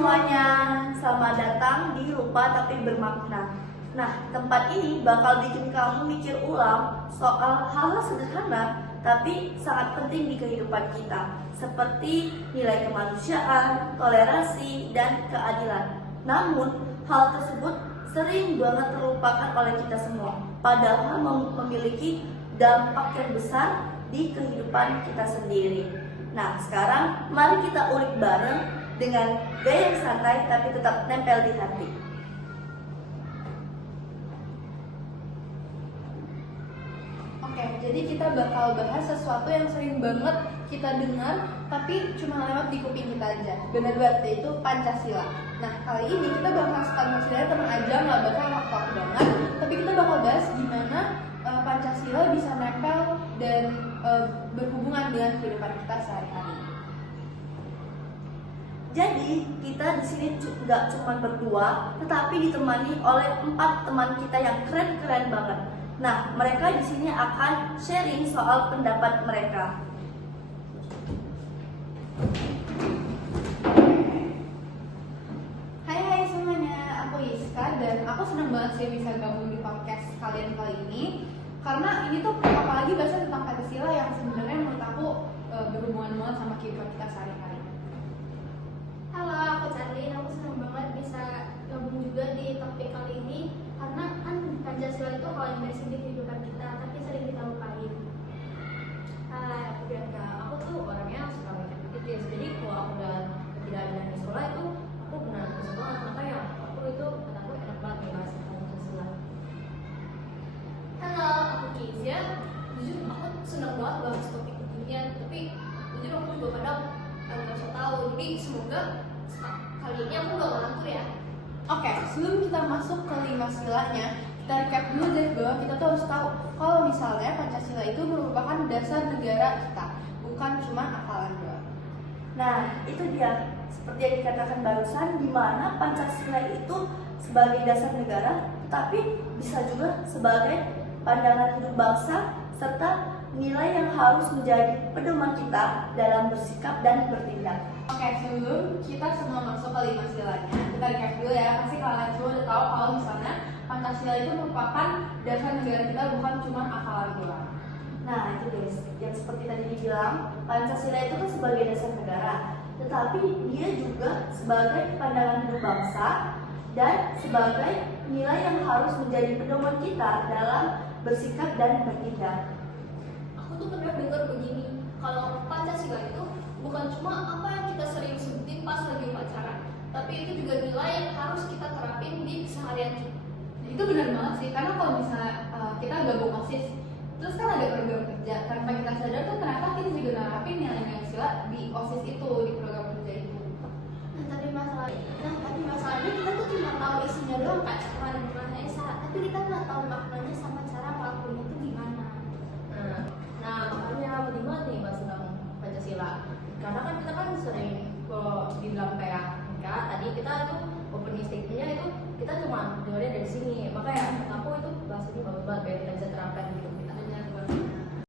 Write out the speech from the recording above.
semuanya, selamat datang di Lupa Tapi Bermakna. Nah, tempat ini bakal bikin kamu mikir ulang soal hal-hal sederhana tapi sangat penting di kehidupan kita, seperti nilai kemanusiaan, toleransi, dan keadilan. Namun, hal tersebut sering banget terlupakan oleh kita semua, padahal memiliki dampak yang besar di kehidupan kita sendiri. Nah, sekarang mari kita ulik bareng dengan gaya yang santai tapi tetap nempel di hati. Oke, jadi kita bakal bahas sesuatu yang sering banget kita dengar tapi cuma lewat di kuping kita aja. Benar banget, yaitu Pancasila. Nah, kali ini kita bakal Pancasila tenang aja, nggak bakal waktu banget. Tapi kita bakal bahas gimana Pancasila bisa nempel dan berhubungan dengan kehidupan kita sehari-hari. Jadi kita di sini nggak cuma berdua, tetapi ditemani oleh 4 teman kita yang keren-keren banget. Nah, mereka di sini akan sharing soal pendapat mereka. Hai semuanya, aku Iska dan aku senang banget sih bisa gabung di podcast kalian kali ini. Karena ini tuh apalagi bahasa tentang Pancasila yang sebenarnya menurut aku berhubungan banget sama kehidupan kita sehari-hari. Halo, aku Charlene. Aku senang banget bisa gabung juga di topik kali ini karena kan Pancasila itu hal yang basic di kehidupan kita, tapi sering kita lupain. Hai, Bianca. Aku tuh orangnya suka baca buku ya. Jadi kalau aku udah ketidakadilan di sekolah itu aku benar kesel banget. Makanya aku itu kataku enak banget nih bahas tentang Pancasila. Halo, aku Kezia. Jujur aku senang banget bahas topik beginian, tapi jujur aku juga kadang nggak so tahu. Jadi semoga kali ini aku nggak ngantuk ya. Oke, sebelum kita masuk ke 5 silanya, kita recap dulu deh bahwa kita tuh harus tahu kalau misalnya Pancasila itu merupakan dasar negara kita, bukan cuma hafalan doang. Nah, itu dia seperti yang dikatakan barusan, di mana Pancasila itu sebagai dasar negara, tapi bisa juga sebagai pandangan hidup bangsa serta nilai yang harus menjadi pedoman kita dalam bersikap dan bertindak. Oke, sebelum kita semua masuk ke 5 silanya, kita recap dulu ya. Pasti kalian semua udah tahu kalau misalnya Pancasila itu merupakan dasar negara kita, bukan cuma hafalan doang. Nah, itu guys, yang seperti tadi dibilang, Pancasila itu kan sebagai dasar negara, tetapi dia juga sebagai pandangan hidup bangsa dan sebagai nilai yang harus menjadi pedoman kita dalam bersikap dan bertindak. Aku tuh pernah dengar begini, kalau Pancasila itu bukan cuma apa yang kita sering sebutin pas lagi upacara, tapi itu juga nilai yang harus kita terapin di keseharian kita. Itu benar banget sih, karena kalau misalnya kita gabung OSIS, terus kan ada program kerja, tanpa kita sadar tuh ternyata kita juga nerapin nilai-nilai sila di OSIS itu, di program kerja itu. Tapi masalahnya kita tuh cuma tahu isinya doang, kayak kemarin Esa, tapi kita nggak tahu maknanya sama cara ngelakuinnya itu gimana. Nah, makanya aku banget nih bahas tentang Pancasila. Karena kan kita kan sering kalau dibilang kayak enggak, tadi kita tuh opening statement-nya itu kita cuma dengarnya dari sini. Makanya aku itu bahas ini bagus banget biar kita bisa terapkan gitu.